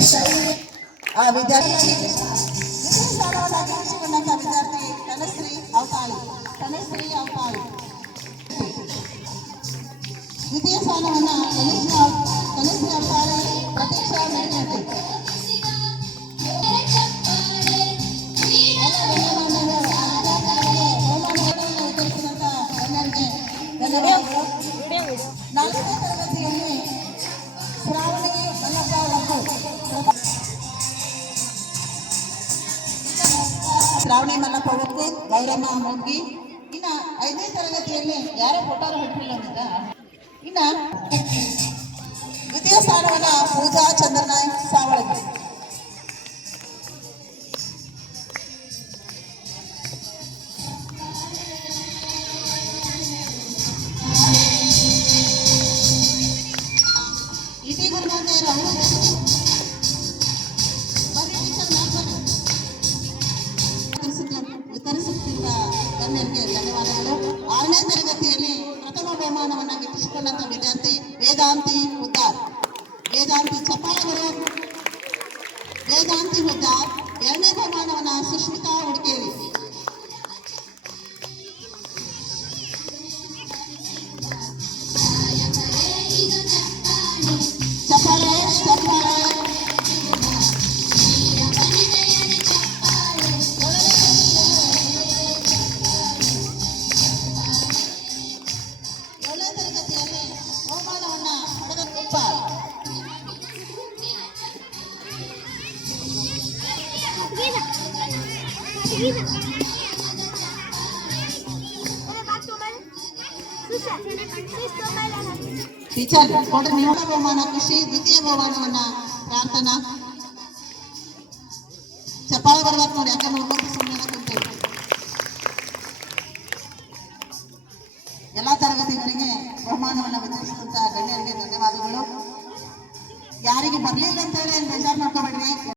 ಆ ವಿದ್ಯಾರ್ಥಿ ವಿದ್ಯಾರ್ಥಿ ತನಶ್ರೀ ಅವತಾಳಿ ದ್ವಿತೀಯ ಸ್ಥಾನವನ್ನು ತನಶ್ರೀ ಅವತಾಳಿ ಪ್ರತೀಕ್ಷಾ ಮೇಲ್ನಟ್ಟಿ ನಾಲ್ಕನೇ ತರಗತಿಯಲ್ಲಿ ಶ್ರಾವಣಿ ಮಲ್ಲಪ್ಪ ಒಕ್ಕು ಗೌರಮ್ಮ ಮೊಗ್ಗಿ. ಇನ್ನ 5ನೇ ತರಗತಿಯಲ್ಲಿ ಯಾರೇ ಫೋಟೋರು ಹೊಟ್ಟಿಲ್ಲ ಅಂತ. ಇನ್ನ ದ್ವಿತೀಯ ಸ್ಥಾನವನ್ನ ಪೂಜಾ ಚಂದ್ರನಾಯ್ ಸಾವಳಗಿ. ಇಟಿ ಗುರುಮಂದಿರವರು ವಿತರಿಸುತ್ತಿರುವ ಗಣ್ಯರಿಗೆ ಧನ್ಯವಾದಗಳು. 6ನೇ ತರಗತಿಯಲ್ಲಿ ಪ್ರಥಮ ಬಹುಮಾನವನ್ನು ಗಿಟ್ಟಿಸಿಕೊಂಡಂತ ವಿದ್ಯಾರ್ಥಿ ವೇದಾಂತಿ ಹುದ್ದಾರ್. ವೇದಾಂತಿ ಚಪ್ಪಾಳೆಗಳು. ವೇದಾಂತಿ ಹುದ್ದಾರ್. 2ನೇ ಬಹುಮಾನವನ್ನು ಸುಷ್ಮಿತಾ ಹುಡ್ಕೇರಿ. ಚಪ್ಪಾಳೆ ಚಪ್ಪಾಳೆ. 7ನೇ ತರಗತಿಯಲ್ಲಿ ಬಹುಮಾನವನ್ನು ಪಡೆದ ಕುಪ್ಪಾರ್. ಟೀಚರ್ ಕೊಟ್ಟರೆ ಮೊದಲ ಬಹುಮಾನ ಖುಷಿ, ದ್ವಿತೀಯ ಬಹುಮಾನವನ್ನ ಪ್ರಾರ್ಥನಾ. ಚಪ್ಪಾಳೆ ಬರ್ಬೇಕು ನೋಡಿ, ಯಾಕಂದ್ರೆ ಸುಮ್ಮನೆ ಕುಂತೇವೆ. ಎಲ್ಲಾ ತರಗತಿಗಳಿಗೆ ಬಹುಮಾನವನ್ನು ವಿತರಿಸಿದಂತ ಗಣ್ಯರಿಗೆ ಧನ್ಯವಾದಗಳು. ಯಾರಿಗೆ ಬರ್ಲಿಲ್ಲ ಅಂತ ಹೇಳಿ ಬೇಜಾರು ಮಾಡ್ಕೋಬೇಡ್ರಿ.